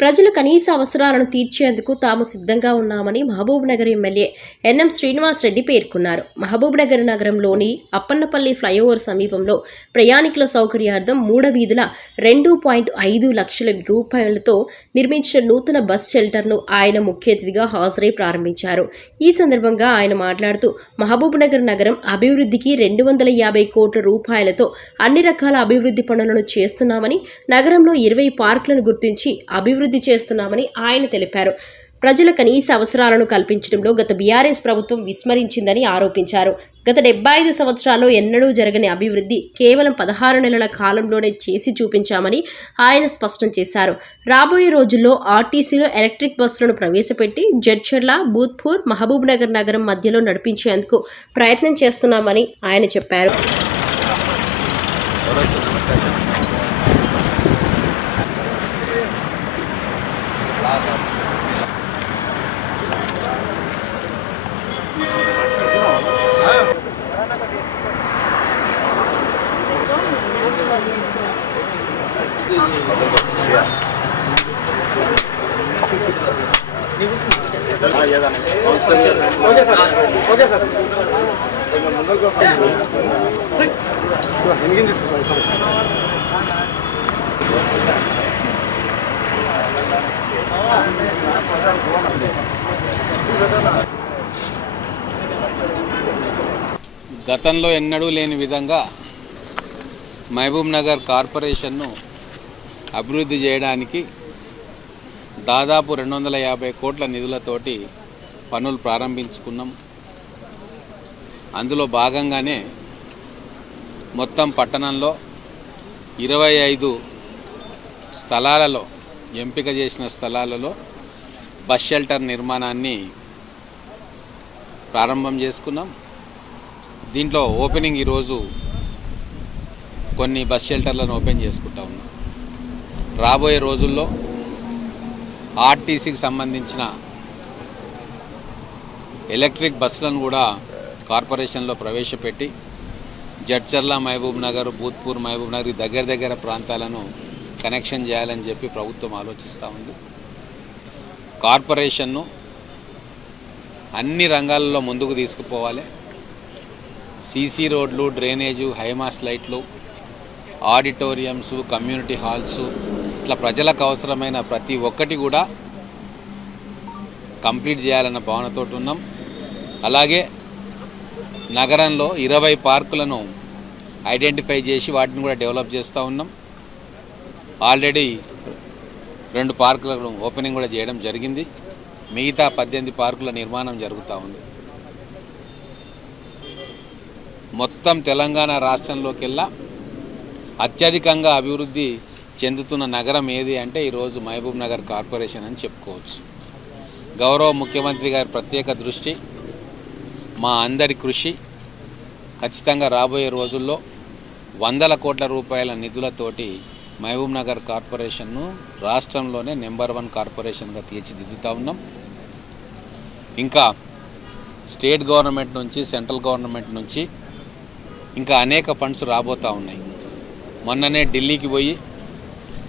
ప్రజల కనీస అవసరాలను తీర్చేందుకు తాము సిద్ధంగా ఉన్నామని మహబూబ్ నగర్ ఎమ్మెల్యే ఎన్ఎం శ్రీనివాస్ రెడ్డి పేర్కొన్నారు. మహబూబ్ నగర్ నగరంలోని అప్పన్నపల్లి ఫ్లైఓవర్ సమీపంలో ప్రయాణికుల సౌకర్యార్థం మూడ వీధుల రెండు పాయింట్ ఐదు లక్షల రూపాయలతో నిర్మించిన నూతన బస్ షెల్టర్ను ఆయన ముఖ్య అతిథిగా హాజరై ప్రారంభించారు. ఈ సందర్భంగా ఆయన మాట్లాడుతూ మహబూబ్ నగర్ నగరం అభివృద్ధికి రెండు వందల యాభై కోట్ల రూపాయలతో అన్ని రకాల అభివృద్ధి పనులను చేస్తున్నామని నగరంలో ఇరవై పార్కులను గుర్తించి అభివృద్ధి అభివృద్ధి చేస్తున్నామని ఆయన తెలిపారు. ప్రజల కనీస అవసరాలను కల్పించడంలో గత బీఆర్ఎస్ ప్రభుత్వం విస్మరించిందని ఆరోపించారు. గత డెబ్బై ఐదు సంవత్సరాల్లో ఎన్నడూ జరగని అభివృద్ధి కేవలం పదహారు నెలల కాలంలోనే చేసి చూపించామని ఆయన స్పష్టం చేశారు. రాబోయే రోజుల్లో ఆర్టీసీలో ఎలక్ట్రిక్ బస్సులను ప్రవేశపెట్టి జడ్చర్ల బూత్పూర్ మహబూబ్నగర్ నగరం మధ్యలో నడిపించేందుకు ప్రయత్నం చేస్తున్నామని ఆయన చెప్పారు. గతంలో ఎన్నడూ లేని విధంగా మహబూబ్ నగర్ కార్పొరేషన్ను అభివృద్ధి చేయడానికి దాదాపు రెండు వందల యాభై కోట్ల నిధులతోటి పనులు ప్రారంభించుకున్నాం. అందులో భాగంగానే మొత్తం పట్టణంలో ఇరవై ఐదు స్థలాలలో ఎంపిక చేసిన స్థలాలలో బస్ షెల్టర్ నిర్మాణాన్ని ప్రారంభం చేసుకున్నాం. దీంట్లో ఓపెనింగ్ ఈరోజు కొన్ని బస్ షెల్టర్లను ఓపెన్ చేసుకుంటా ఉన్నాం. రాబోయే రోజుల్లో ఆర్టీసీకి సంబంధించిన ఎలక్ట్రిక్ బస్సులను కూడా కార్పొరేషన్లో ప్రవేశపెట్టి జడ్చర్ల మహబూబ్ నగర్ భూత్పూర్ మహబూబ్ నగర్ దగ్గర దగ్గర ప్రాంతాలను కనెక్షన్ చేయాలని చెప్పి ప్రభుత్వం ఆలోచిస్తూ ఉంది. కార్పొరేషన్ను అన్ని రంగాల్లో ముందుకు తీసుకుపోవాలి. సీసీ రోడ్లు డ్రైనేజు హైమాస్ లైట్లు ఆడిటోరియంస్ కమ్యూనిటీ హాల్స్ ఇట్లా ప్రజలకు అవసరమైన ప్రతి ఒక్కటి కూడా కంప్లీట్ చేయాలన్న భావనతో ఉన్నాం. అలాగే నగరంలో ఇరవై పార్కులను ఐడెంటిఫై చేసి వాటిని కూడా డెవలప్ చేస్తూ ఉన్నాం. ఆల్రెడీ రెండు పార్కులను ఓపెనింగ్ కూడా చేయడం జరిగింది. మిగతా పద్దెనిమిది పార్కుల నిర్మాణం జరుగుతూ ఉంది. మొత్తం తెలంగాణ రాష్ట్రంలోకెల్లా అత్యధికంగా అభివృద్ధి చెందుతున్న నగరం ఏది అంటే ఈరోజు మహబూబ్ నగర్ కార్పొరేషన్ అని చెప్పుకోవచ్చు. గౌరవ ముఖ్యమంత్రి గారి ప్రత్యేక దృష్టి మా అందరి కృషి ఖచ్చితంగా రాబోయే రోజుల్లో వందల కోట్ల రూపాయల నిధులతోటి మహబూబ్ నగర్ కార్పొరేషన్ను రాష్ట్రంలోనే నెంబర్ వన్ కార్పొరేషన్గా తీర్చిదిద్దుతా ఉన్నాం. ఇంకా స్టేట్ గవర్నమెంట్ నుంచి సెంట్రల్ గవర్నమెంట్ నుంచి ఇంకా అనేక ఫండ్స్ రాబోతూ ఉన్నాయి. మొన్ననే ఢిల్లీకి పోయి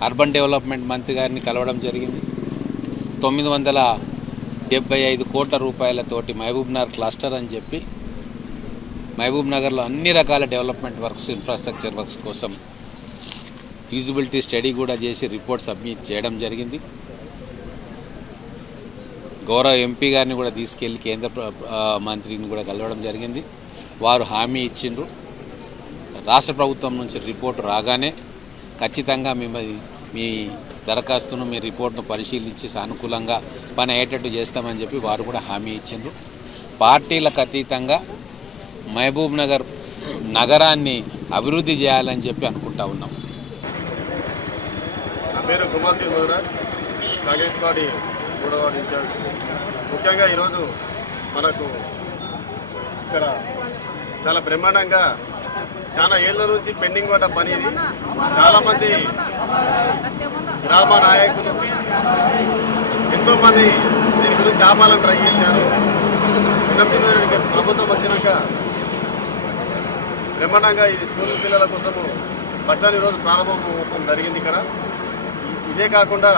అర్బన్ డెవలప్మెంట్ మంత్రి గారిని కలవడం జరిగింది. తొమ్మిది వందల డెబ్బై ఐదు కోట్ల రూపాయలతోటి మహబూబ్నగర్ క్లస్టర్ అని చెప్పి మహబూబ్ నగర్లో అన్ని రకాల డెవలప్మెంట్ వర్క్స్ ఇన్ఫ్రాస్ట్రక్చర్ వర్క్స్ కోసం ఫీజిబిలిటీ స్టడీ కూడా చేసి రిపోర్ట్ సబ్మిట్ చేయడం జరిగింది. గౌరవ ఎంపీ గారిని కూడా తీసుకెళ్ళి కేంద్ర మంత్రిని కూడా కలవడం జరిగింది. వారు హామీ ఇచ్చిండ్రు. రాష్ట్ర ప్రభుత్వం నుంచి రిపోర్ట్ రాగానే ఖచ్చితంగా మేము మీ దరఖాస్తును మీ రిపోర్ట్ను పరిశీలించి సానుకూలంగా పని అయ్యేటట్టు చేస్తామని చెప్పి వారు కూడా హామీ ఇచ్చిండ్రు. పార్టీలకు అతీతంగా మహబూబ్ నగర్ నగరాన్ని అభివృద్ధి చేయాలని చెప్పి అనుకుంటా ఉన్నాం. పేరు కుమార్ సింగ్ కాంగ్రెస్ పార్టీ మూడవ ఇన్ఛార్జ్. ముఖ్యంగా ఈరోజు మనకు ఇక్కడ చాలా బ్రహ్మాండంగా చాలా ఏళ్ళ నుంచి పెండింగ్ పడ్డ పని ఇది. చాలామంది గ్రామ నాయకులు ఎంతోమంది దీని గురించి ఆపాలని ట్రై చేశారు. వినతి ప్రభుత్వం వచ్చినాక బ్రహ్మాండంగా ఇది స్కూల్ పిల్లల కోసము బస్టాండ్ ఈరోజు ప్రారంభం జరిగింది ఇక్కడ. ఇదే కాకుండా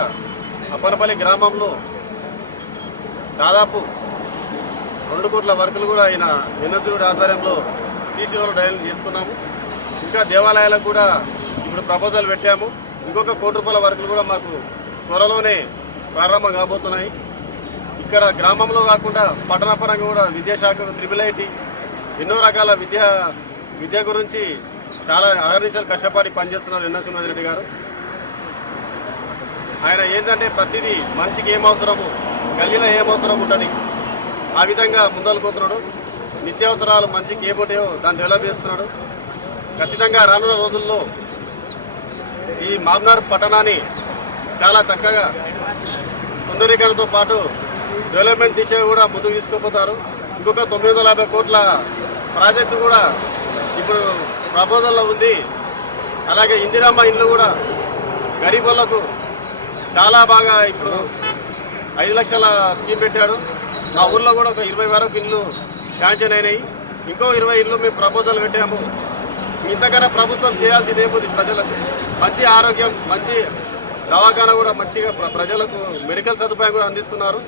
అప్పనపల్లి గ్రామంలో దాదాపు రెండు కోట్ల వర్కులు కూడా ఆయన వినతుడి ఆధ్వర్యంలో సీసీలో రోడ్లు డయల్ చేసుకున్నాము ఇంకా దేవాలయాలకు కూడా ఇప్పుడు ప్రపోజల్ పెట్టాము. ఇంకొక కోటి రూపాయల వర్కులు కూడా మాకు త్వరలోనే ప్రారంభం కాబోతున్నాయి. ఇక్కడ గ్రామంలో కాకుండా పట్టణ పరంగా కూడా విద్యాశాఖ త్రిబుల్ ఐటీ ఎన్నో రకాల విద్య విద్య గురించి చాలా అహర్నిశలు కష్టపడి పనిచేస్తున్నారు ఎన్న రెడ్డి గారు. ఆయన ఏంటంటే ప్రతిదీ మనిషికి ఏం అవసరము గల్లీలో ఏం అవసరం ఉంటుంది ఆ విధంగా ముందలుకోతున్నాడు నిత్యావసరాలు మనిషికి ఏముంటాయో దాన్ని డెవలప్ చేస్తున్నాడు. ఖచ్చితంగా రానున్న రోజుల్లో ఈ మామ్నార్ పట్టణాన్ని చాలా చక్కగా సుందరీకరణతో పాటు డెవలప్మెంట్ దిశ కూడా ముందుకు తీసుకుపోతారు. ఇంకొక తొమ్మిది వందల యాభై కోట్ల ప్రాజెక్టు కూడా ఇప్పుడు ప్రపోజల్లో ఉంది. అలాగే ఇందిరామ్మ ఇల్లు కూడా గరీబులకు చాలా బాగా ఇప్పుడు ఐదు లక్షల స్కీమ్ పెట్టాడు మా ఊర్లో కూడా ఒక ఇరవై వరకు ఇల్లు శాంక్షన్ అయినాయి ఇంకో ఇరవై ఇళ్ళు మేము ప్రపోజల్ పెట్టాము ఇంతకన్నా ప్రభుత్వం చేయాల్సింది ఏముంది ప్రజలకు? మంచి ఆరోగ్యం మంచి దవాఖాన కూడా మంచిగా ప్ర- ప్రజలకు మెడికల్ సదుపాయం కూడా అందిస్తున్నారు.